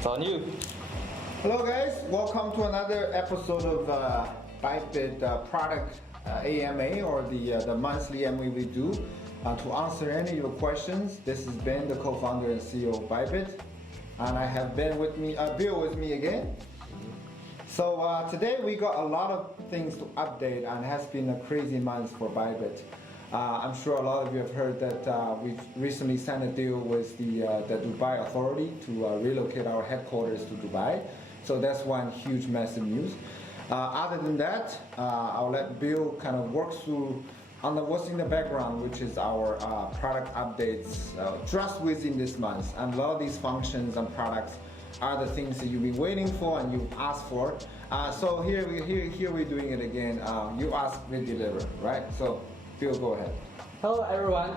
It's on you. Hello guys, welcome to another episode of Bybit product AMA, or the monthly AMA we do to answer any of your questions. This is Ben, the co-founder and CEO of Bybit, and I have Ben with me, Bill with me again. So today we got a lot of things to update, and it has been a crazy month for Bybit. I'm sure a lot of you have heard that we've recently signed a deal with the Dubai authority to relocate our headquarters to Dubai. So that's one huge, massive news. Other than that, I'll let Bill kind of work through on what's in the background, which is our product updates just within this month. And a lot of these functions and products are the things that you've been waiting for and you've asked for. So here we're doing it again. You ask, we deliver, right? So Bill, go ahead. Hello everyone,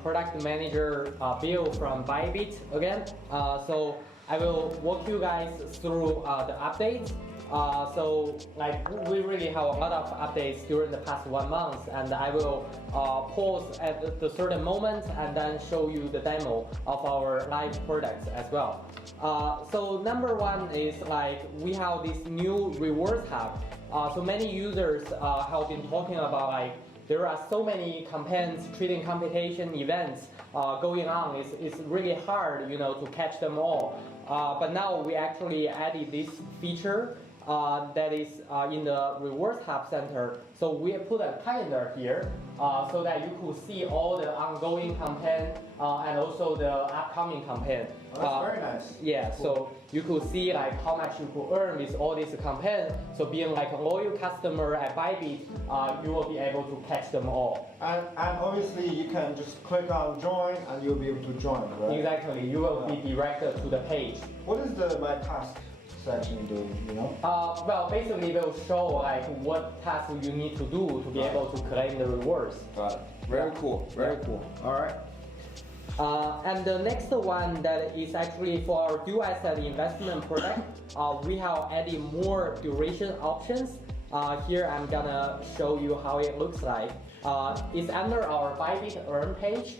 product manager Bill from Bybit again. So I will walk you guys through the updates. So we really have a lot of updates during the past 1 month, and I will pause at the certain moment and then show you the demo of our live products as well. So number one is we have this new rewards hub. So many users have been talking about there are so many campaigns, trading competition events going on. It's really hard, to catch them all. But now we actually added this feature that is in the rewards hub center. So we put a calendar here so that you could see all the ongoing campaign and also the upcoming campaign. Oh, that's very nice. Yeah, cool. So you could see how much you could earn with all these campaigns. So being a loyal customer at Bybit, you will be able to catch them all. And obviously you can just click on join and you'll be able to join, right? Exactly, you will be directed to the page. What is the My Task section doing, Well, basically it will show what task you need to do to be able to claim the rewards. Got it. Very cool, very cool. All right. And the next one that is actually for our dual asset investment product, we have added more duration options. Here I'm gonna show you how it looks like. It's under our Bybit Earn page.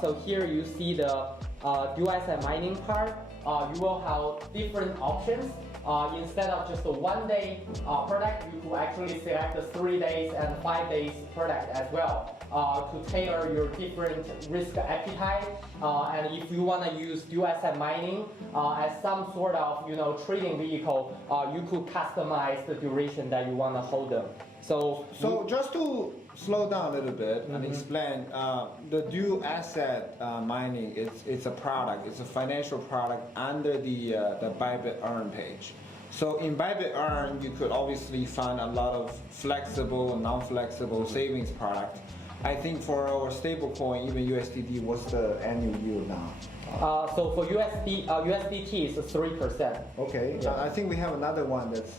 So here you see the dual asset mining part. You will have different options. Instead of just a 1 day product, you could actually select the 3 days and 5 days product as well to tailor your different risk appetite. And if you want to use dual asset mining as some sort of trading vehicle, you could customize the duration that you want to hold them. So just to slow down a little bit and explain, the dual asset mining, it's a product, it's a financial product under the Bybit Earn page. So in Bybit Earn, you could obviously find a lot of flexible and non-flexible savings product. I think for our stablecoin, even USDT, what's the annual yield now? So for USDT, it's 3%. Okay, yeah. I think we have another one that's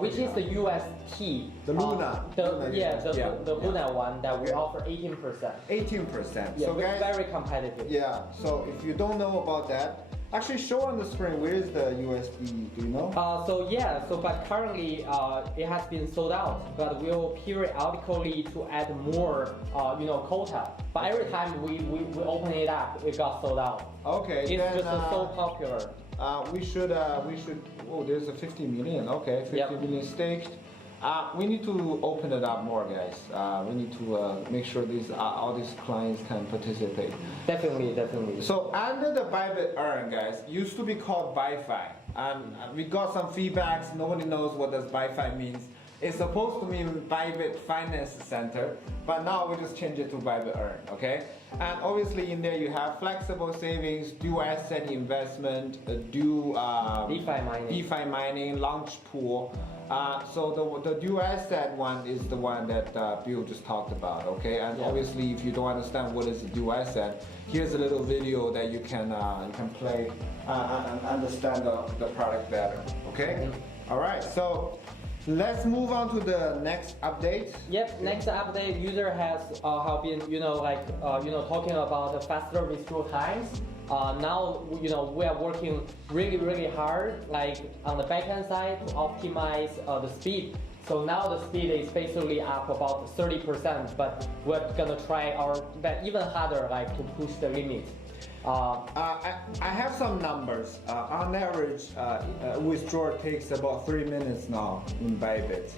which is the UST. The Luna. The Luna one that we offer 18%. 18%. Yeah, so guys, very competitive. Yeah, so if you don't know about that, actually show on the screen, where is the USD, do you know? But currently it has been sold out, but we'll periodically to add more, quota. But every time we open it up, it got sold out. Okay, it's then, just so popular. We should, oh, there's a 50 million, okay, 50 million staked. We need to open it up more, guys. We need to make sure all these clients can participate. Definitely. So under the Bybit Earn, guys, used to be called ByFi, and we got some feedbacks. Nobody knows what does ByFi means. It's supposed to mean Bybit Finance Center, but now we just change it to Bybit Earn, okay? And obviously in there you have flexible savings, dual asset investment, DeFi mining, launch pool. So the dual asset one is the one that Bill just talked about, okay? And obviously if you don't understand what is a dual asset, here's a little video that you can play and understand the product better, okay? All right, so let's move on to the next update. Yep, next update, user has have been talking about the faster withdrawal times. Now we are working really hard on the backend side to optimize the speed. So now the speed is basically up about 30%, but we're gonna try our best even harder to push the limit. I have some numbers. On average, withdrawal takes about 3 minutes now in Bybit.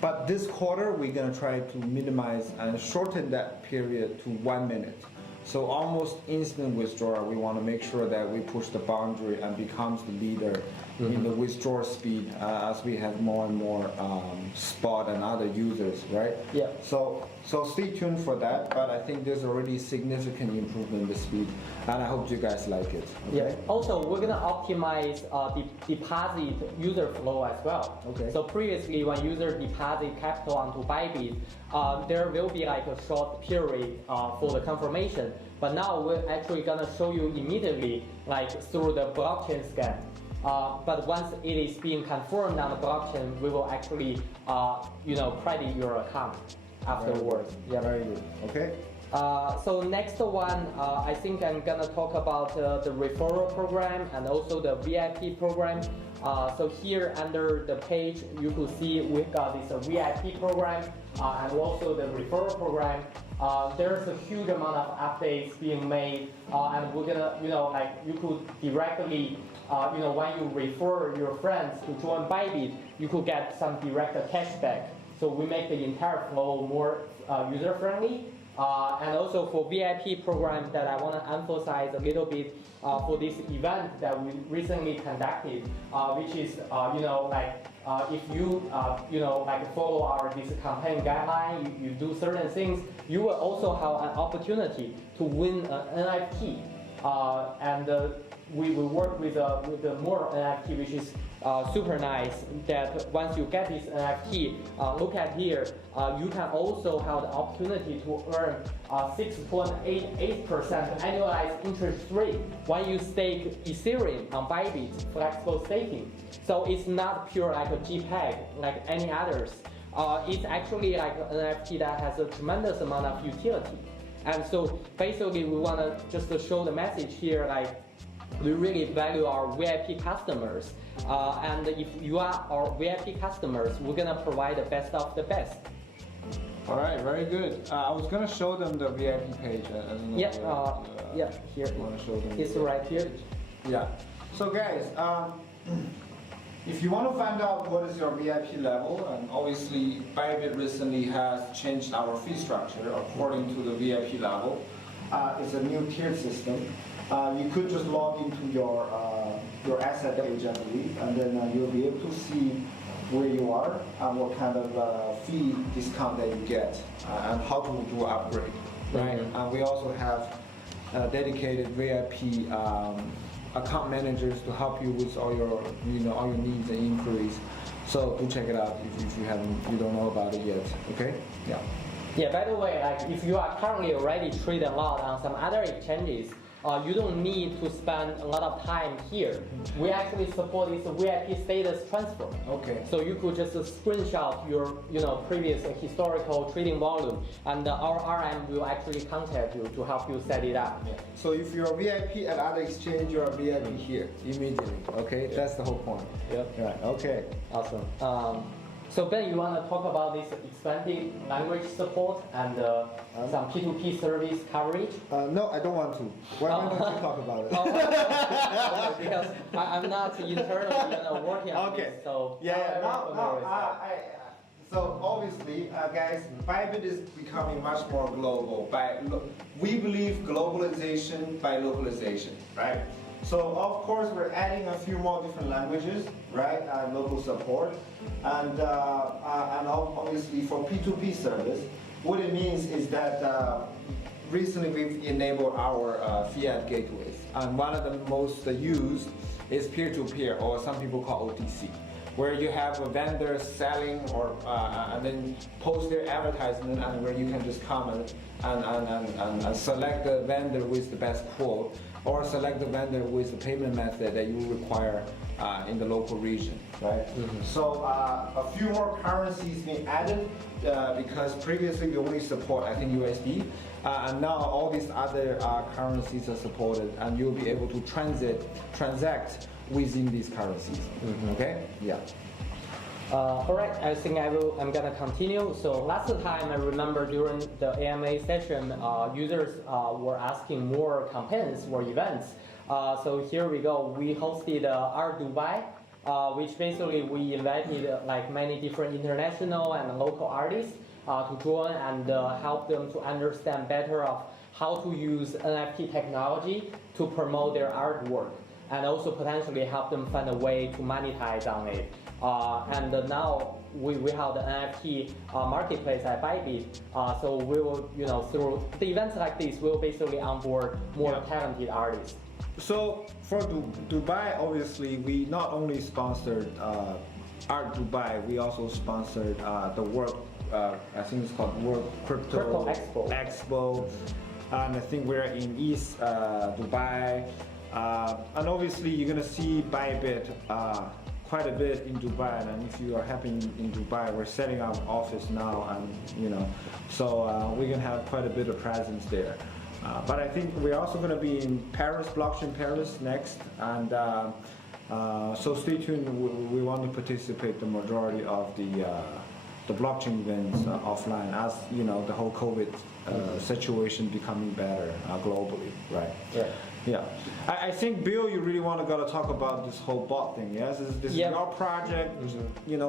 But this quarter, we're gonna try to minimize and shorten that period to 1 minute. So almost instant withdrawal. We want to make sure that we push the boundary and becomes the leader in the withdrawal speed as we have more and more spot and other users, right? Yeah. So stay tuned for that. But I think there's already significant improvement in the speed, and I hope you guys like it. Okay? Yeah. Also, we're gonna optimize the deposit user flow as well. Okay. So previously, when user deposit capital onto Bybit, there will be like a short period for the confirmation. But now we're actually gonna show you immediately, like through the blockchain scan. But once it is being confirmed on the blockchain, we will actually, credit your account afterwards. Yeah, very good. Okay. So next one, I think I'm gonna talk about the referral program and also the VIP program. So here under the page, you could see we've got this VIP program and also the referral program. There's a huge amount of updates being made, and we're gonna, you could directly, when you refer your friends to join Bybit, you could get some direct cashback. So we make the entire flow more user-friendly. And also for VIP program that I want to emphasize a little bit for this event that we recently conducted, which is, if you, follow our this campaign guideline, you do certain things, you will also have an opportunity to win an NFT. We will work with the more NFT, which is super nice. That once you get this NFT, look at here, you can also have the opportunity to earn 6.88% annualized interest rate when you stake Ethereum on Bybit flexible staking. So it's not pure like a JPEG like any others. It's actually like an NFT that has a tremendous amount of utility. And so basically we want to just show the message here, like we really value our VIP customers. And if you are our VIP customers, we're gonna provide the best of the best. All right, very good. I was gonna show them the VIP page. I don't know Yeah, here. You wanna show them? It's right here. Yeah. So guys, if you want to find out what is your VIP level, and obviously Bybit recently has changed our fee structure according to the VIP level. It's a new tiered system. You could just log into your asset page, I believe, and then you'll be able to see where you are and what kind of fee discount that you get and how to do upgrade. Right. And we also have dedicated VIP account managers to help you with all your all your needs and inquiries. So do check it out if you don't know about it yet. Okay? Yeah. Yeah. By the way, like if you are currently already trading a lot on some other exchanges, you don't need to spend a lot of time here. We actually support this VIP status transfer. Okay. So you could just screenshot your previous historical trading volume, and our RM will actually contact you to help you set it up. Yeah. So if you're a VIP at other exchange, you're a VIP here immediately. Okay, that's the whole point. Yep. Right. Okay. Awesome. So Ben, you want to talk about this expanded language support and some P2P service coverage? No, I don't want to. Why don't you talk about it? Because I'm not internally working on this. So so obviously, guys, Bybit is becoming much more global. We believe globalization by localization, right? So of course we're adding a few more different languages, right? Local support, and obviously for P2P service, what it means is that recently we've enabled our fiat gateways, and one of the most used is peer-to-peer, or some people call OTC, where you have a vendor selling or and then post their advertisement, and where you can just come and select the vendor with the best quote, or select the vendor with the payment method that you require in the local region, right? Mm-hmm. So a few more currencies being added because previously we only support, I think, USD, and now all these other currencies are supported, and you'll be able to transact within these currencies. Mm-hmm. Okay? Yeah. Alright, I think I'm gonna continue. So last time I remember during the AMA session, users were asking more campaigns or events. So here we go. We hosted Art Dubai, which basically we invited like many different international and local artists to join and help them to understand better of how to use NFT technology to promote their artwork, and also potentially help them find a way to monetize on it. And now we have the NFT marketplace at Bybit, so we will, through the events like this, we'll basically onboard more talented artists. So for Dubai, obviously, we not only sponsored Art Dubai, we also sponsored the World, I think it's called World Crypto Expo. And I think we're in East Dubai. And obviously, you're going to see Bybit quite a bit in Dubai, and if you are happy in Dubai, we're setting up office now, and so we're gonna have quite a bit of presence there. But I think we're also gonna be in Paris, Blockchain Paris next, and so stay tuned. We want to participate the majority of the blockchain events offline, as the whole COVID situation becoming better globally, right? Yeah. Yeah, I think Bill, you really want to talk about this whole bot thing. Yes, this is your project.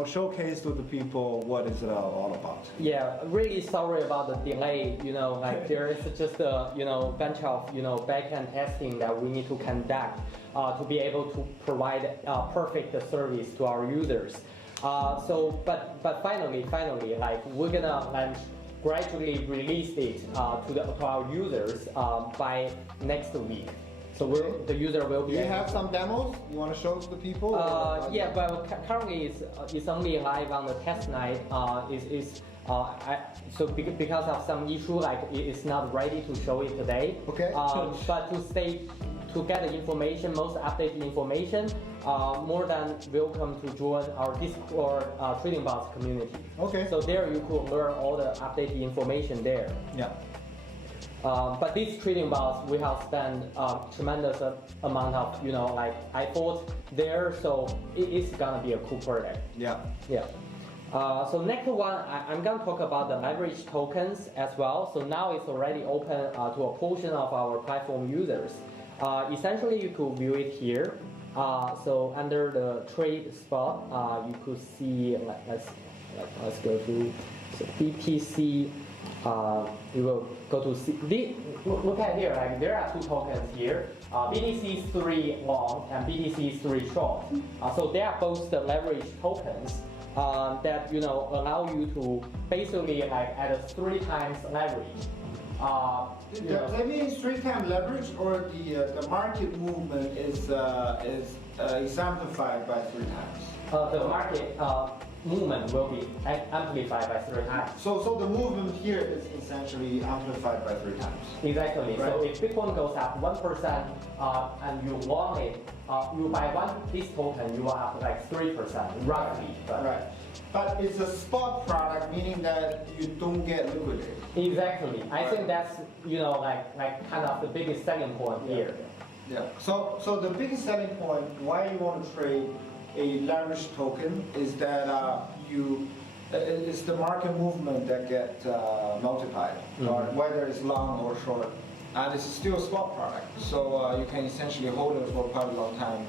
Showcase to the people what is it all about. Yeah, really sorry about the delay. Like there is just a bunch of back-end testing that we need to conduct to be able to provide perfect service to our users. But finally, like we're gonna gradually release it to our users by next week. So the user will be. Do you have some demos you want to show to the people? Yeah, but currently it's only live on the test night. So because of some issue, like it's not ready to show it today. Okay. But to get the information, most updated information, more than welcome to join our Discord Trading Bots community. Okay. So there you could learn all the updated information there. Yeah. But these trading bots, we have spent tremendous amount of, effort there, so it's gonna be a cool project. Yeah. Yeah. So next one, I'm gonna talk about the leverage tokens as well. So now it's already open to a portion of our platform users. Essentially, you could view it here. So under the trade spot, you could see, let's go to BTC. You will go to see. Look at here. Like there are two tokens here. BTC3 long and BTC3 short. So they are both the leverage tokens that allow you to basically add a 3 times leverage. That means 3 times leverage, or the market movement is exemplified by 3 times. The market movement will be amplified by 3 times. So the movement here is essentially amplified by 3 times. Exactly. Right. So if Bitcoin goes up 1% and you long it, you buy this token, you will up like 3% roughly. Right. But it's a spot product, meaning that you don't get liquidated. Exactly. I think that's like kind of the biggest selling point here. Yeah. So the biggest selling point why you want to trade a leverage token is that it's the market movement that get multiplied, or whether it's long or short, and it's still a spot product. So you can essentially hold it for quite a long time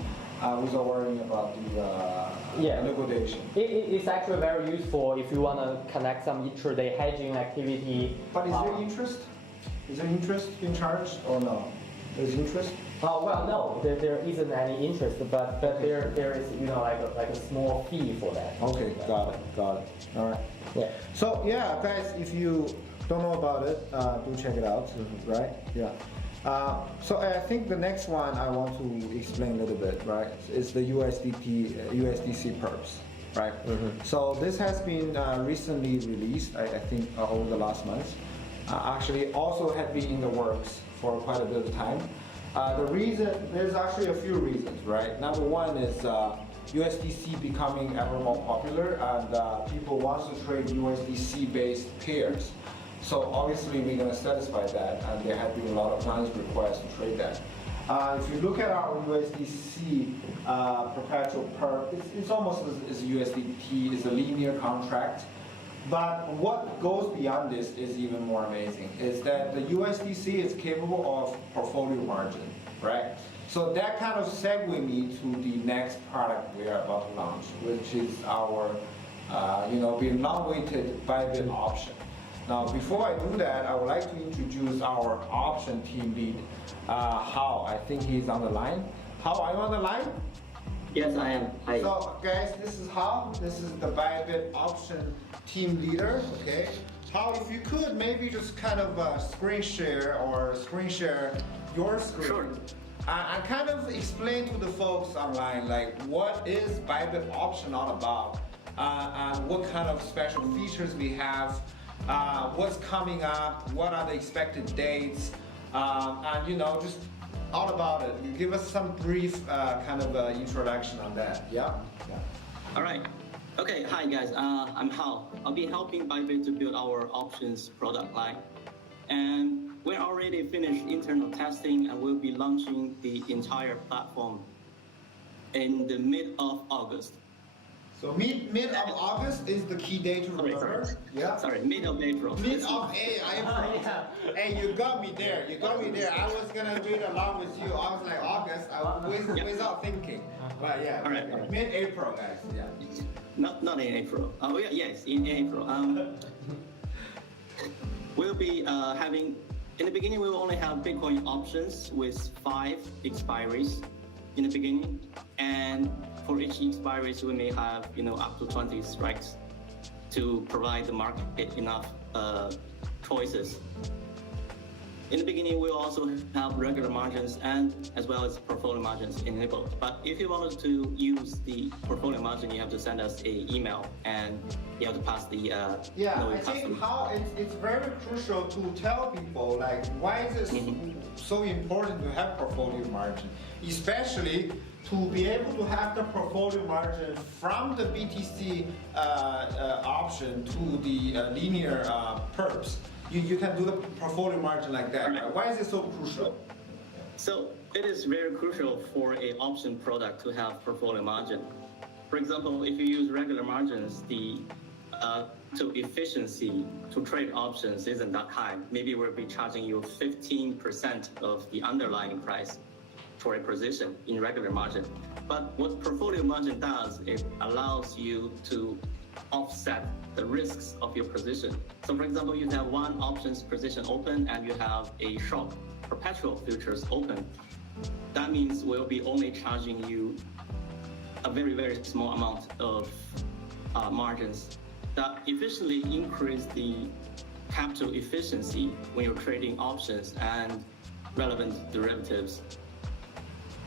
without worrying about the liquidation. It's actually very useful if you want to connect some intraday hedging activity. But is there interest? Is there interest in charge or no? There's interest? Well, no, there isn't any interest, but there is like a small fee for that. Okay, got it. All right. Yeah. So yeah, guys, if you don't know about it, do check it out. Right? Yeah. So I think the next one I want to explain a little bit, right, is the USDC perps, right? So this has been recently released, I think over the last month. Actually, also had been in the works for quite a bit of time. The reason, there's actually a few reasons, right? Number one is USDC becoming ever more popular, and people want to trade USDC-based pairs. So obviously we're going to satisfy that, and there have been a lot of clients requests to trade that. If you look at our USDC perpetual perp, it's almost as USDT, it's a linear contract. But what goes beyond this is even more amazing, is that the USDC is capable of portfolio margin, right? So that kind of segue me to the next product we are about to launch, which is our, being long-awaited Bybit option. Now, before I do that, I would like to introduce our option team lead, Hao. I think he's on the line. Hao, are you on the line? Yes, I am. Hi. So, guys, this is Hao. This is the Bybit option team leader, okay? Hao, if you could maybe just kind of screen share your screen. Sure. And kind of explain to the folks online, like, what is Bybit option all about? And what kind of special features we have, what's coming up, what are the expected dates, and just all about it. You give us some brief kind of introduction on that, yeah? All right. Okay, hi guys, I'm Hao. I'll be helping Bybit to build our options product line. And we're already finished internal testing and we'll be launching the entire platform in the mid of August. So mid of August is the key date to remember. Yeah. Sorry, mid of April. Mid of April. Hey, you got me there. I was gonna read along with you. I was like August. Without thinking. But yeah. All right. Mid-April, guys. Yeah. Not in April. Oh yeah, yes, in April. We'll be having. In the beginning, we will only have Bitcoin options with 5 expiries in the beginning, and for each expiry, we may have up to 20 strikes to provide the market enough choices. In the beginning, we'll also have regular margins and as well as portfolio margins enabled. But if you wanted to use the portfolio margin, you have to send us an email and you have to pass the I think how it's very crucial to tell people like why is it so important to have portfolio margin, especially to be able to have the portfolio margin from the BTC option to the linear perps. You can do the portfolio margin like that. Right? Why is it so crucial? So it is very crucial for an option product to have portfolio margin. For example, if you use regular margins, the efficiency to trade options isn't that high. Maybe we'll be charging you 15% of the underlying price for a position in regular margin. But what portfolio margin does, it allows you to offset the risks of your position. So for example, you have one options position open and you have a short perpetual futures open. That means we'll be only charging you a very, very small amount of margins that efficiently increase the capital efficiency when you're trading options and relevant derivatives.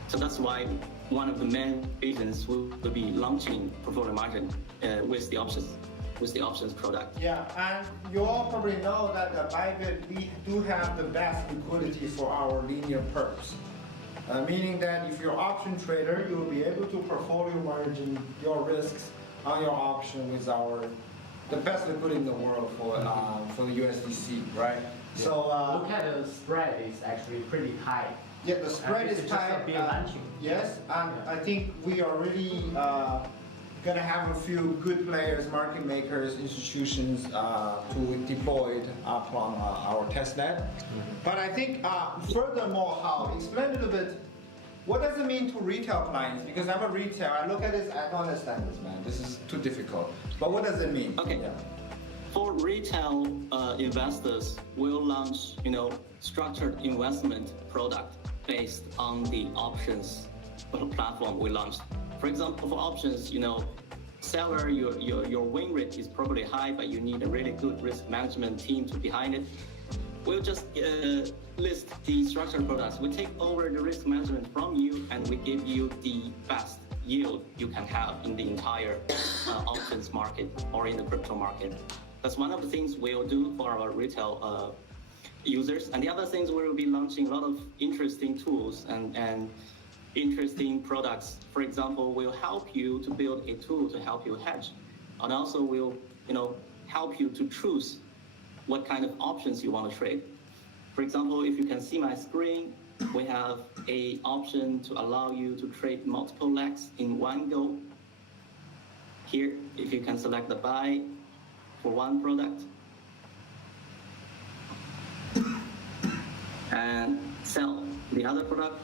So that's why one of the main reasons we'll be launching portfolio margin with the options product. Yeah, and you all probably know that at Bybit we do have the best liquidity for our linear perps. Meaning that if you're an option trader, you will be able to portfolio margin your risks on your option with the best liquidity in the world for the USDC, right? Yeah. So look at the spread is actually pretty high. Yeah, the spread is high. Yes, and yeah. I think we are really gonna have a few good players, market makers, institutions to deploy it upon our testnet. But I think furthermore, how explain a little bit. What does it mean to retail clients? Because I'm a retailer, I look at this, I don't understand this, man. This is too difficult. But what does it mean? Okay. Yeah. For retail investors, we'll launch, structured investment product based on the options platform we launched. For example, for options, seller, your win rate is probably high, but you need a really good risk management team to behind it. We'll just list the structured products. We take over the risk management from you, and we give you the best yield you can have in the entire options market or in the crypto market. That's one of the things we'll do for our retail users. And the other things, we'll be launching a lot of interesting tools and interesting products. For example, we'll help you to build a tool to help you hedge. And also we'll help you to choose what kind of options you want to trade. For example, if you can see my screen, we have a option to allow you to trade multiple legs in one go. Here, if you can select the buy for one product and sell the other product.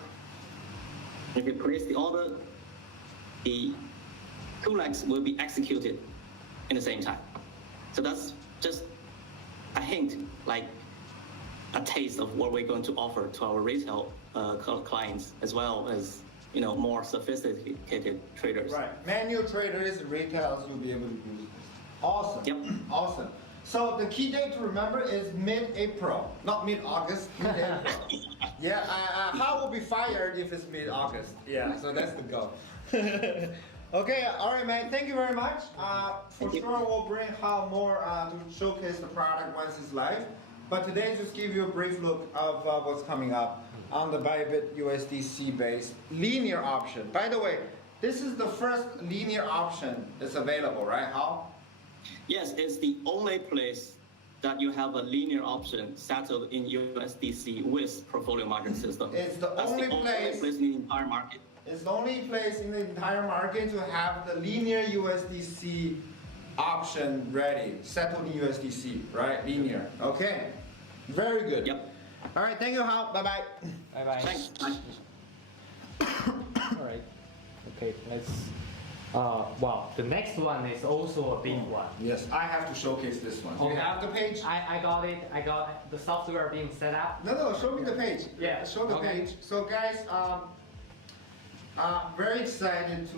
If you place the order, the two legs will be executed in the same time. So that's just a hint, like a taste of what we're going to offer to our retail clients, as well as more sophisticated traders. Right, manual traders, retailers will be able to use this. Awesome. Yep. Awesome. So the key date to remember is mid-April, not mid-August, mid-April. Yeah, How will be fired if it's mid-August. Yeah, so that's the goal. Okay, all right, man. Thank you very much. For sure, we'll bring How more to showcase the product once it's live. But today, just give you a brief look of what's coming up on the Bybit USDC-based linear option. By the way, this is the first linear option that's available, right? How? Yes, it's the only place that you have a linear option settled in USDC with portfolio margin system. It's the only place in the entire market. It's the only place in the entire market to have the linear USDC option ready, settled in USDC, right? Linear. Okay. Very good. Yep. All right. Thank you, Hao. Bye bye. Bye bye. Thanks. Bye. All right. Okay, let's. Wow, the next one is also a big one. Yes, I have to showcase this one. Okay. You have the page? I got it. I got the software being set up. No, show me the page. Yeah. Show the Okay. page. So guys, very excited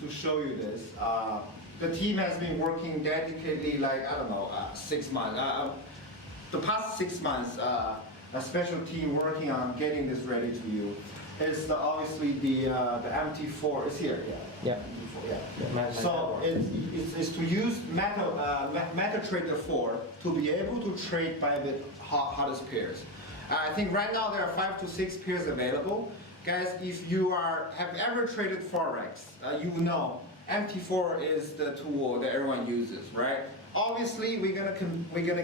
to show you this. The team has been working dedicatedly, like, 6 months. The past 6 months, a special team working on getting this ready to you. It's obviously the MT4 is here. Yeah. Yeah. So it's to use MetaTrader 4 to be able to trade Bybit hottest pairs. I think right now there are 5 to 6 pairs available. Guys, if you have ever traded Forex, you know MT4 is the tool that everyone uses, right? Obviously, we're gonna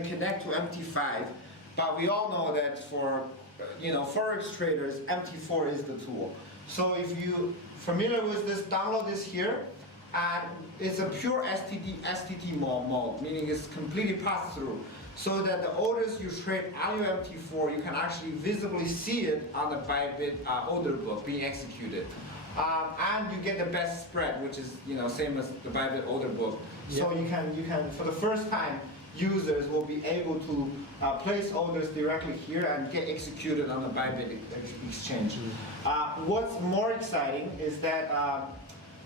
connect to MT5, but we all know that for Forex traders, MT4 is the tool. So if you familiar with this, download this here, and it's a pure STT mode, meaning it's completely pass through, so that the orders you trade on your MT4, you can actually visibly see it on the Bybit order book being executed. And you get the best spread, which is same as the Bybit order book. So you can for the first time, users will be able to place orders directly here and get executed on the Bybit exchange. What's more exciting is that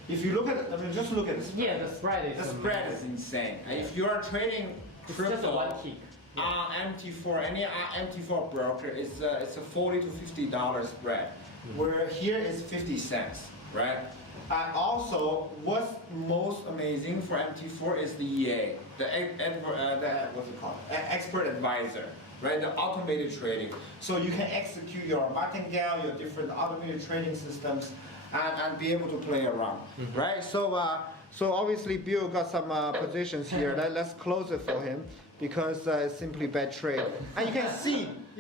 if you look at, just look at the spread. Yeah, the spread is. The spread is insane. If you are trading crypto, it's just one kick. MT4, any MT4 broker, it's a $40 to $50 spread. Where here is 50 cents, right? And also, what's most amazing for MT4 is the EA, what's it called? Expert advisor, right? The automated trading. So you can execute your martingale, your different automated trading systems, and be able to play around, right? So obviously Bill got some positions here. Let's close it for him because it's simply bad trade. And you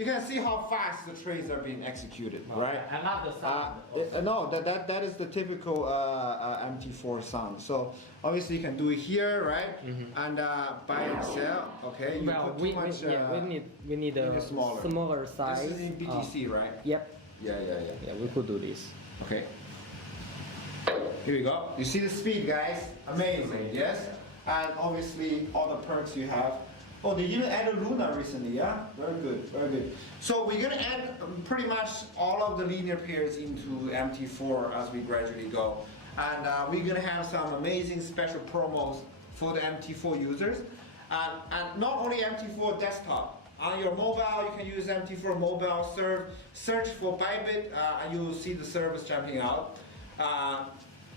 can see how fast the trades are being executed, right? I love the sound. No, that is the typical MT4 sound. So obviously you can do it here, right? And buy and sell. Okay. You Well, put we too much, need a smaller size. This is in BTC, right? Yep. Yeah. Yeah, we could do this. Okay. Here we go. You see the speed, guys? Amazing, yes? And obviously all the perks you have. Oh, they even added Luna recently, yeah? Very good, very good. So we're gonna add pretty much all of the linear pairs into MT4 as we gradually go. And we're gonna have some amazing special promos for the MT4 users. And not only MT4 desktop. On your mobile, you can use MT4 mobile, search for Bybit, and you will see the service jumping out.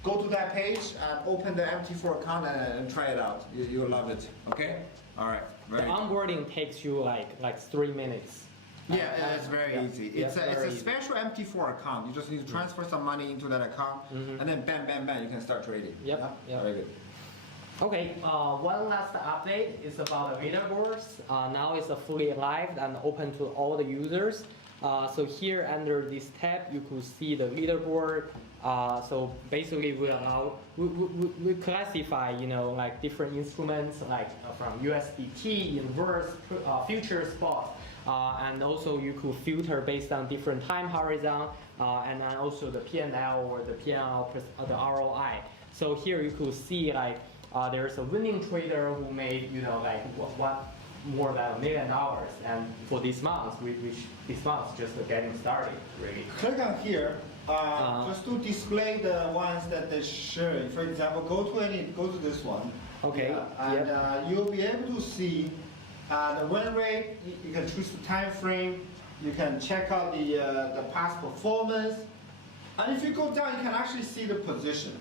Go to that page and open the MT4 account and try it out. You'll love it. Okay? All right. The onboarding takes you like 3 minutes. Yeah, it's very easy. It's a special MT4 account. You just need to transfer some money into that account, and then bam, bam, bam, you can start trading. Yep. Very good. Okay, one last update is about the leaderboards. Now it's fully live and open to all the users. So here under this tab, you could see the leaderboard. So basically, we classify, like different instruments, like from USDT, inverse, future spot, and also you could filter based on different time horizon, and then also the P&L or the P&L, the ROI. So here you could see like there's a winning trader who made, like what more than $1 million, and for this month, which this month just getting started, really. Click on here, just to display the ones that they show. For example, go to this one. Okay. And you'll be able to see the win rate. You can choose the time frame. You can check out the past performance. And if you go down, you can actually see the position.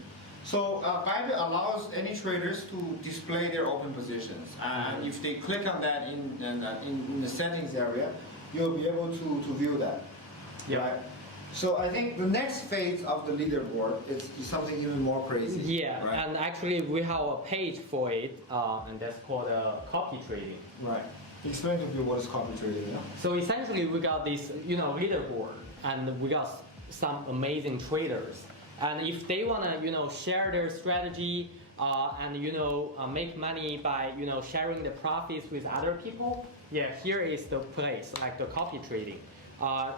So Bybit allows any traders to display their open positions. And if they click on that in the settings area, you'll be able to view that. Yeah. Right? So I think the next phase of the leaderboard is something even more crazy. Yeah, right? and actually we have a page for it, and that's called copy trading. Right. Explain to me what is copy trading. So essentially we got this, leaderboard, and we got some amazing traders. And if they wanna, share their strategy and make money by, sharing the profits with other people, yeah, here is the place, like the copy trading.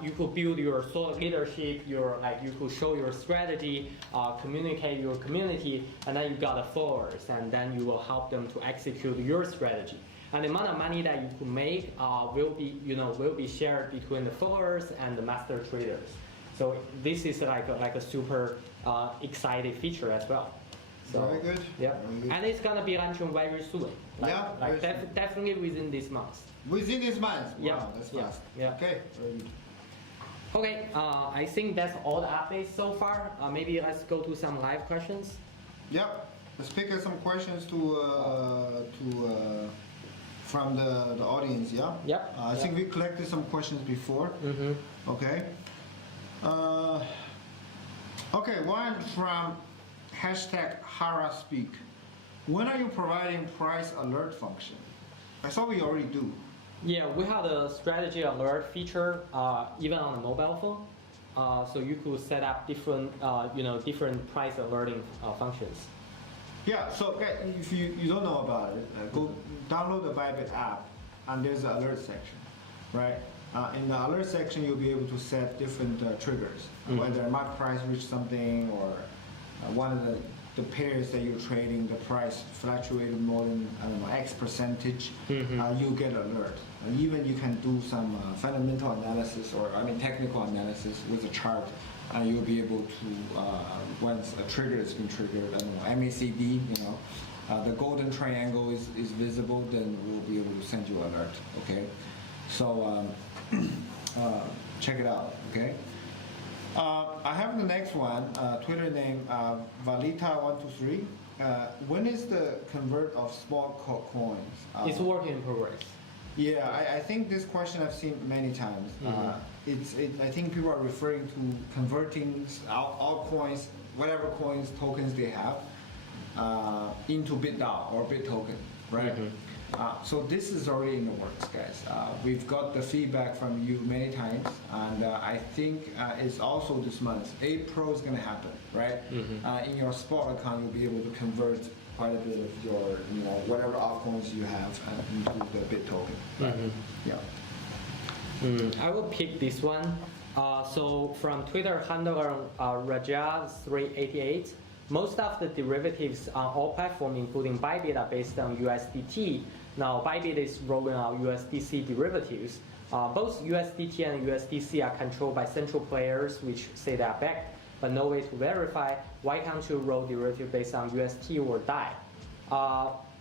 You could build your thought leadership, you could show your strategy, communicate your community, and then you got the followers, and then you will help them to execute your strategy. And the amount of money that you could make will be shared between the followers and the master traders. So this is like a super exciting feature as well. So, very good. Yeah, very good. And it's gonna be launching very soon. Definitely within this month. Within this month? Wow, Yeah, that's yeah, fast. yeah. Okay, very good. Okay, I think that's all the updates so far. Maybe let's go to some live questions. Yep. Let's pick some questions from the audience. Yeah. Yep. I think we collected some questions before. Mm-hmm. Okay. Okay. One from #HaraSpeak. When are you providing price alert function? I thought we already do. Yeah, we have a strategy alert feature even on the mobile phone. So you could set up different, different price alerting functions. Yeah, so if you don't know about it, go download the Bybit app, and there's an alert section, right? In the alert section, you'll be able to set different triggers, whether market price reach something, or one of the pairs that you're trading, the price fluctuated more than, I don't know, X percentage, you get alert. Even you can do some fundamental analysis, or technical analysis with a chart. You'll be able to, once a trigger has been triggered, I don't know, MACD, the golden triangle is visible, then we'll be able to send you an alert, okay? So check it out, okay? I have the next one, Twitter name Valita123. When is the convert of small coins? It's work in progress. Yeah, I think this question I've seen many times. I think people are referring to converting altcoins, whatever coins, tokens they have, into BitDAO or BitToken, right? So this is already in the works, guys. We've got the feedback from you many times, and I think it's also this month. April is going to happen, right? In your spot account, you'll be able to convert quite a bit of your, whatever altcoins you have into the BitToken. Right? Yeah. I will pick this one. So from Twitter handler Raja388, most of the derivatives on all platforms, including Bybit, are based on USDT. Now Bybit is rolling out USDC derivatives. Both USDT and USDC are controlled by central players, which say they are backed, but no way to verify. Why can't you roll derivative based on UST or DAI?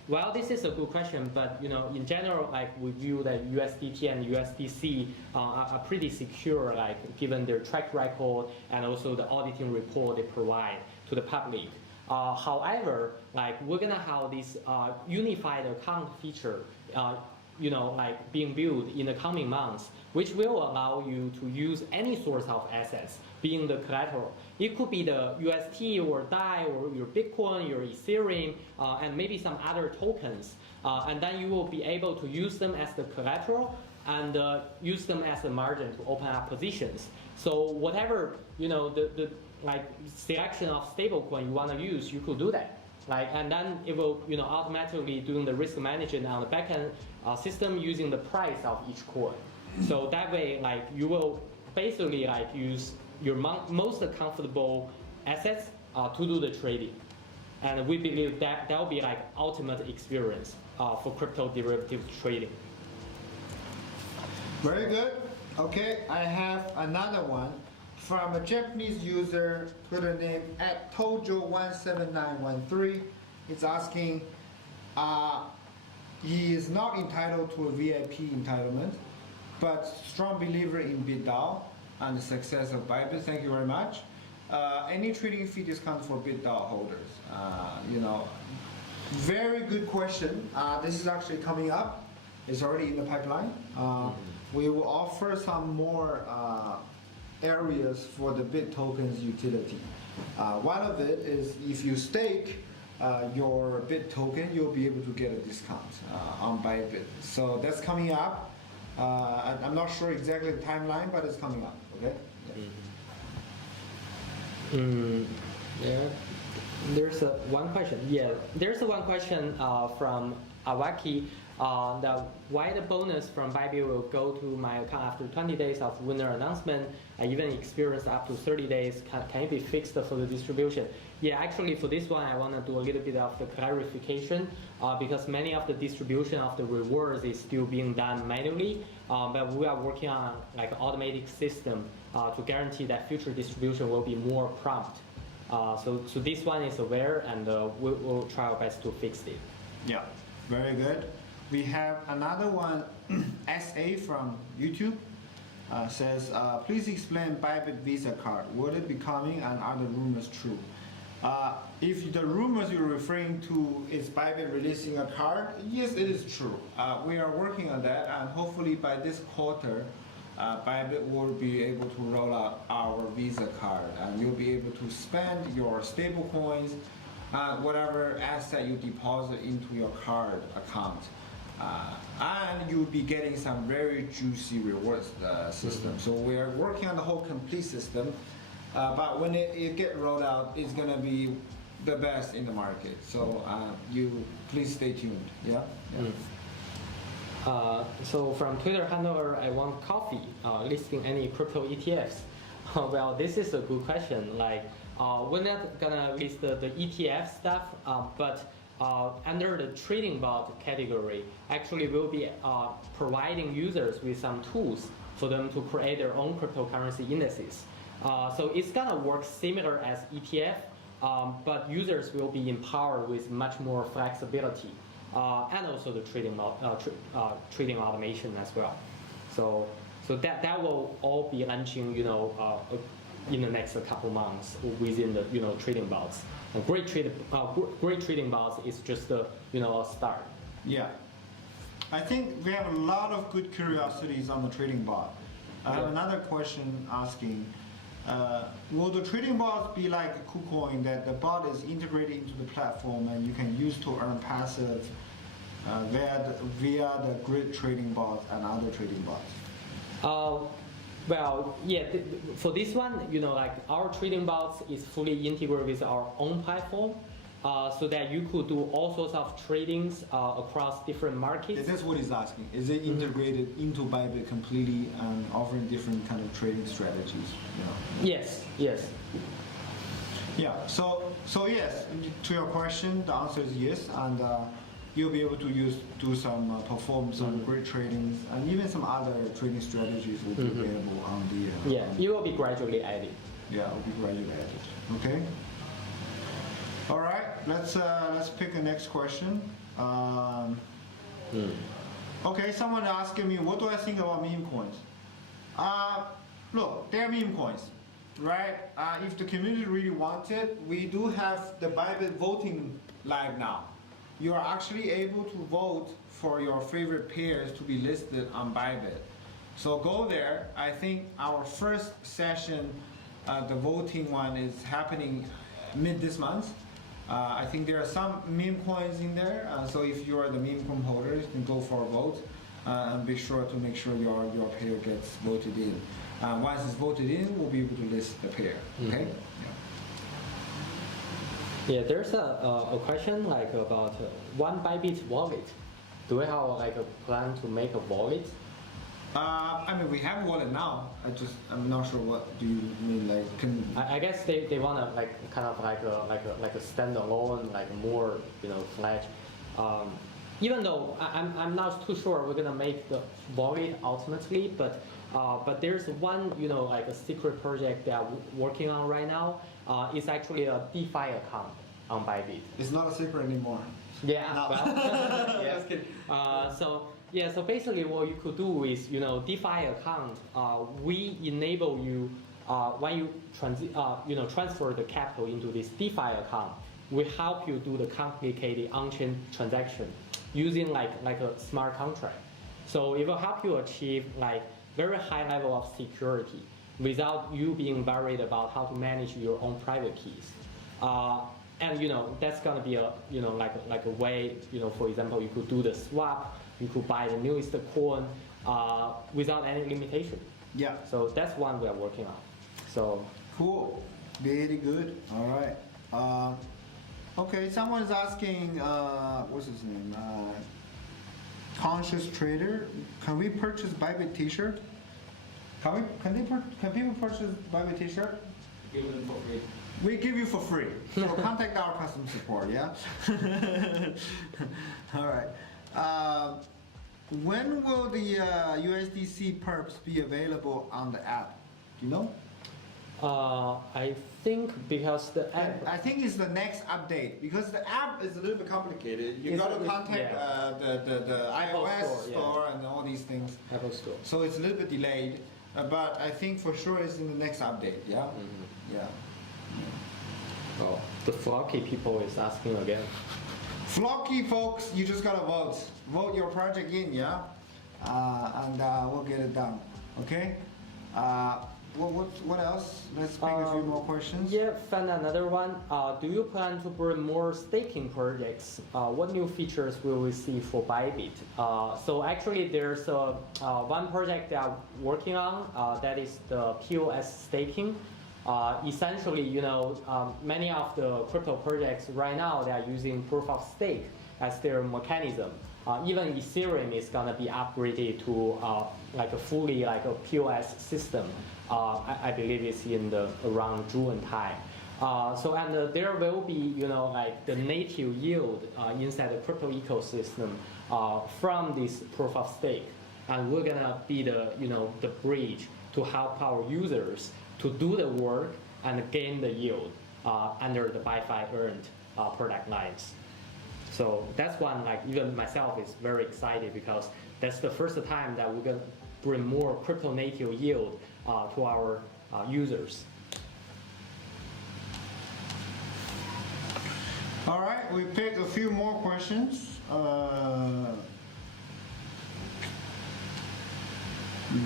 Well, this is a good question, but in general, we view that USDT and USDC are pretty secure, given their track record and also the auditing report they provide to the public. However, we're gonna have this unified account feature like being built in the coming months, which will allow you to use any source of assets, being the collateral. It could be the UST or DAI or your Bitcoin, your Ethereum, and maybe some other tokens. And then you will be able to use them as the collateral and use them as a margin to open up positions. So whatever the like selection of stablecoin you want to use, you could do that. And then it will automatically doing the risk management on the backend system using the price of each coin. So that way, you will basically use your most comfortable assets to do the trading. And we believe that will be ultimate experience for crypto derivatives trading. Very good. Okay, I have another one from a Japanese user, Twitter name @tojo17913. It's asking, he is not entitled to a VIP entitlement, but strong believer in BitDAO and the success of Bybit. Thank you very much. Any trading fee discount for BitDAO holders? Very good question. This is actually coming up. It's already in the pipeline. We will offer some more areas for the Bit tokens utility. One of it is if you stake your Bit token, you'll be able to get a discount on Bybit. So that's coming up. I'm not sure exactly the timeline, but it's coming up. Okay. Yeah. There's one question. Yeah, there's one question from Awaki. That why the bonus from Bybit will go to my account after 20 days of winner announcement. I even experienced up to 30 days. Can it be fixed for the distribution? Yeah, actually for this one, I want to do a little bit of the clarification because many of the distribution of the rewards is still being done manually. But we are working on automatic system to guarantee that future distribution will be more prompt. So this one is aware, and we'll try our best to fix it. Yeah, very good. We have another one, SA from YouTube, says, please explain Bybit Visa card. Will it be coming, and are the rumors true? If the rumors you're referring to is Bybit releasing a card, yes, it is true. We are working on that, and hopefully by this quarter, Bybit will be able to roll out our Visa card, and you'll be able to spend your stable coins, whatever asset you deposit into your card account. And you'll be getting some very juicy rewards system. So we are working on the whole complete system, but when it get rolled out, it's gonna be the best in the market. So you please stay tuned. Yeah. So from Twitter handler, I want coffee listing any crypto ETFs. Well, this is a good question. We're not gonna list the ETF stuff, but under the trading bot category, actually we'll be providing users with some tools for them to create their own cryptocurrency indices. So it's gonna work similar as ETF, but users will be empowered with much more flexibility and also the trading automation as well. So that will all be launching, in the next couple months within the trading bots. A great trading bots is just a start. Yeah, I think we have a lot of good curiosities on the trading bot. I have another question asking, will the trading bots be like a KuCoin that the bot is integrated into the platform and you can use to earn passive via the grid trading bot and other trading bots? Well, yeah, for this one, our trading bots is fully integrated with our own platform, so that you could do all sorts of tradings across different markets. That's what he's asking. Is it integrated into Bybit completely and offering different kind of trading strategies? Yes. Yeah. So yes, to your question, the answer is yes, and you'll be able to perform some great tradings, and even some other trading strategies will be available on the. It will be gradually added. Yeah, it will be gradually added. Okay. All right. Let's pick the next question. Okay, someone asking me, what do I think about meme coins? Look, they're meme coins, right? If the community really wants it, we do have the Bybit voting live now. you are actually able to vote for your favorite pairs to be listed on Bybit. So go there. I think our first session, the voting one, is happening mid this month. I think there are some meme coins in there, so if you are the meme coin holder, you can go for a vote and be sure to make sure your pair gets voted in. Once it's voted in, we'll be able to list the pair. Okay. Yeah, there's a question like about one Bybit wallet. Do we have like a plan to make a wallet? I mean, we have a wallet now. I'm not sure what do you mean. Like, I guess they wanna like kind of like a standalone, like more fledged. Even though I'm not too sure we're gonna make the wallet ultimately, but there's one like a secret project that we're working on right now. It's actually a DeFi account on Bybit. It's not a secret anymore. Yeah. No. Well, yes. So basically what you could do is, DeFi account, we enable you, when you transfer the capital into this DeFi account, we help you do the complicated on-chain transaction using like a smart contract. So it will help you achieve like very high level of security without you being worried about how to manage your own private keys. And that's gonna be a like a way, for example, you could do the swap, you could buy the newest coin without any limitation. Yeah. So that's one we are working on. So cool, very good. All right. Okay, someone's asking, what's his name? Conscious Trader. Can we purchase Bybit T-shirt? Can people purchase Bybit T-shirt? Give them for free. We give you for free. So contact our customer support, yeah? All right. When will the USDC perps be available on the app? Do you know? I think because the app. I think it's the next update because the app is a little bit complicated. You got to contact the iOS store and all these things. Apple Store. So it's a little bit delayed, but I think for sure it's in the next update. Yeah. Mm-hmm. Yeah. Well, the Flocky people is asking again. Flocky folks, you just gotta vote. Vote your project in, yeah, and we'll get it done. Okay. What else? Let's pick a few more questions. Yeah, found another one. Do you plan to bring more staking projects? What new features will we see for Bybit? So actually, there's one project that I'm working on. That is the POS staking. Essentially, many of the crypto projects right now they are using proof of stake as their mechanism. Even Ethereum is gonna be upgraded to like a fully like a POS system. I believe it's in the around June time. And there will be like the native yield inside the crypto ecosystem from this proof of stake, and we're gonna be the the bridge to help our users to do the work and gain the yield under the ByFi earned product lines. So that's one, like even myself is very excited because that's the first time that we're gonna bring more crypto native yield to our users. All right, we picked a few more questions.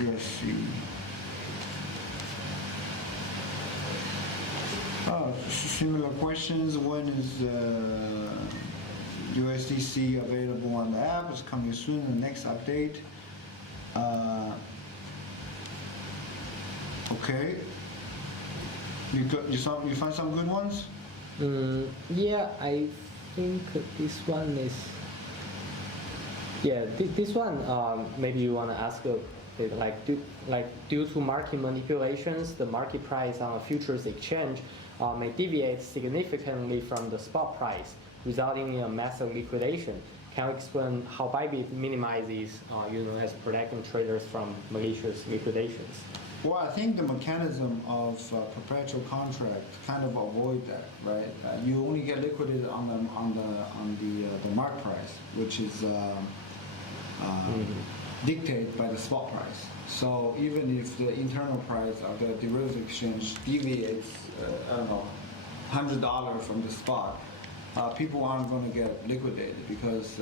Let's see. Similar questions. When is USDC available on the app? It's coming soon. The next update. Okay. You find some good ones? Yeah, I think this one is. Yeah, this one. Maybe you want to ask due to market manipulations, the market price on a futures exchange may deviate significantly from the spot price, resulting in a massive liquidation. Can you explain how Bybit minimizes, as protecting traders from malicious liquidations? Well, I think the mechanism of perpetual contract kind of avoid that, right? You only get liquidated on the mark price, which is dictated by the spot price. So even if the internal price of the derivative exchange deviates, $100 from the spot, people aren't going to get liquidated because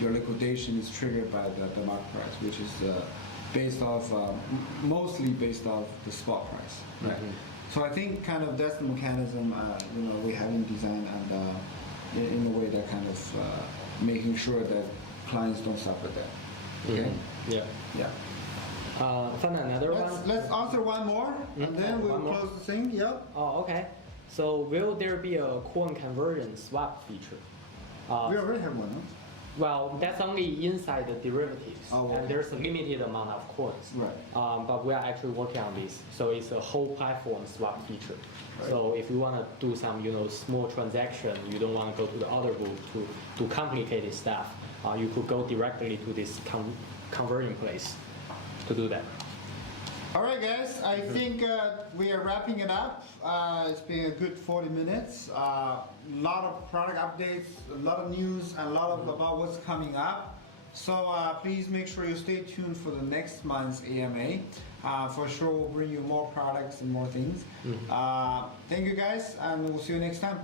your liquidation is triggered by the market price, which is based off mostly based off the spot price, right? So I think kind of that's the mechanism we haven't designed and in a way that kind of making sure that clients don't suffer that. Okay. Yeah. Find another one. Let's answer one more, and then we'll close the thing. Yep. Oh, okay. So will there be a coin conversion swap feature? We already have one. Huh? Well, that's only inside the derivatives, and there's a limited amount of coins. Right. But we are actually working on this, so it's a whole platform swap feature. Right. So if you want to do some, small transaction, you don't want to go to the other booth to do complicated stuff. You could go directly to this conversion place to do that. All right, guys. I think we are wrapping it up. It's been a good 40 minutes. A lot of product updates, a lot of news, and a lot of about what's coming up. So please make sure you stay tuned for the next month's AMA. For sure, we'll bring you more products and more things. Thank you, guys, and we'll see you next time.